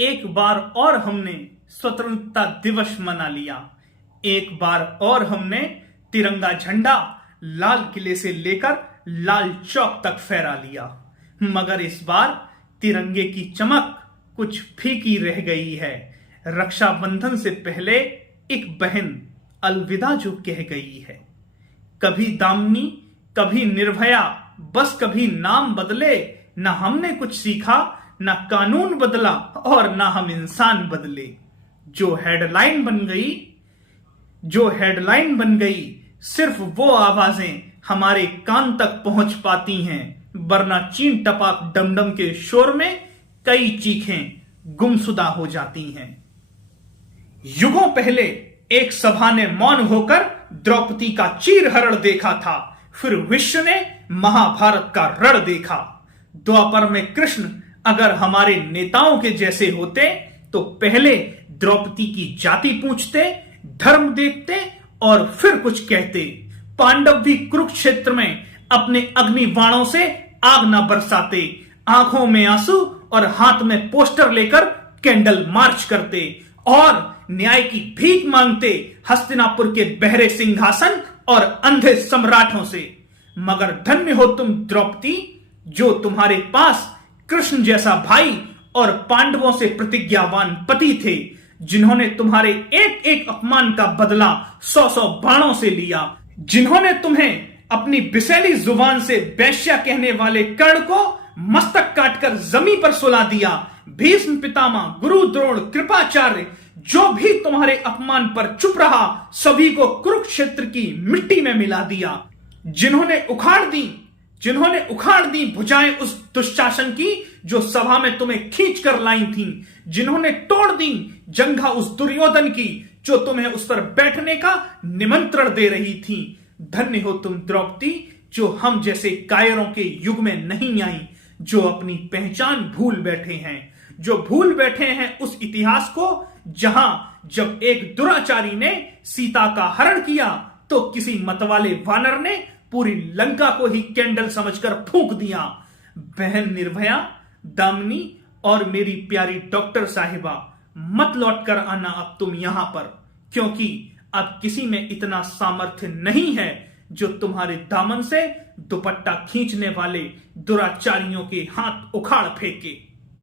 एक बार और हमने स्वतंत्रता दिवस मना लिया। एक बार और हमने तिरंगा झंडा लाल किले से लेकर लाल चौक तक फहरा लिया। मगर इस बार तिरंगे की चमक कुछ फीकी रह गई है। रक्षाबंधन से पहले एक बहन अलविदा जो कह गई है। कभी दामिनी, कभी निर्भया, बस कभी नाम बदले। न हमने कुछ सीखा, न कानून बदला और न हम इंसान बदले। जो हेडलाइन बन गई सिर्फ वो आवाजें हमारे कान तक पहुंच पाती हैं, वरना चीन टपाक डमडम के शोर में कई चीखें गुमसुदा हो जाती हैं। युगों पहले एक सभा ने मौन होकर द्रौपदी का चीरहरण देखा था, फिर विश्व ने महाभारत का रण देखा। द्वापर में कृष्ण अगर हमारे नेताओं के जैसे होते तो पहले द्रौपदी की जाति पूछते, धर्म देखते और फिर कुछ कहते। पांडव भी कुरुक्षेत्र में अपने अग्निबाणों से आग न बरसाते, आंखों में आंसू और हाथ में पोस्टर लेकर कैंडल मार्च करते और न्याय की भीख मांगते हस्तिनापुर के बहरे सिंहासन और अंधे सम्राटों से। मगर धन्य हो तुम द्रौपदी, जो तुम्हारे पास कृष्ण जैसा भाई और पांडवों से प्रतिज्ञावान पति थे, जिन्होंने तुम्हारे एक एक अपमान का बदला 100-100 बाणों से लिया, जिन्होंने तुम्हें अपनी बिसेली जुबान से वैश्या कहने वाले कर्ण को मस्तक काटकर जमीन पर सुला दिया। भीष्म पितामह, गुरु द्रोण, कृपाचार्य, जो भी तुम्हारे अपमान पर चुप रहा, सभी को कुरुक्षेत्र की मिट्टी में मिला दिया। जिन्होंने उखाड़ दी भुजाएं उस दुशासन की जो सभा में तुम्हें खींच कर लाई थी, जिन्होंने तोड़ दी जंघा उस दुर्योधन की जो तुम्हें उस पर बैठने का निमंत्रण दे रही थी। धन्य हो तुम द्रौपदी, जो हम जैसे कायरों के युग में नहीं आई, जो अपनी पहचान भूल बैठे हैं, जो भूल बैठे हैं उस इतिहास को जहां जब एक दुराचारी ने सीता का हरण किया तो किसी मतवाले वानर ने पूरी लंका को ही कैंडल समझकर फूंक दिया। बहन निर्भया, दामिनी और मेरी प्यारी डॉक्टर साहिबा, मत लौट कर आना अब तुम यहां पर, क्योंकि अब किसी में इतना सामर्थ्य नहीं है जो तुम्हारे दामन से दुपट्टा खींचने वाले दुराचारियों के हाथ उखाड़ फेंके।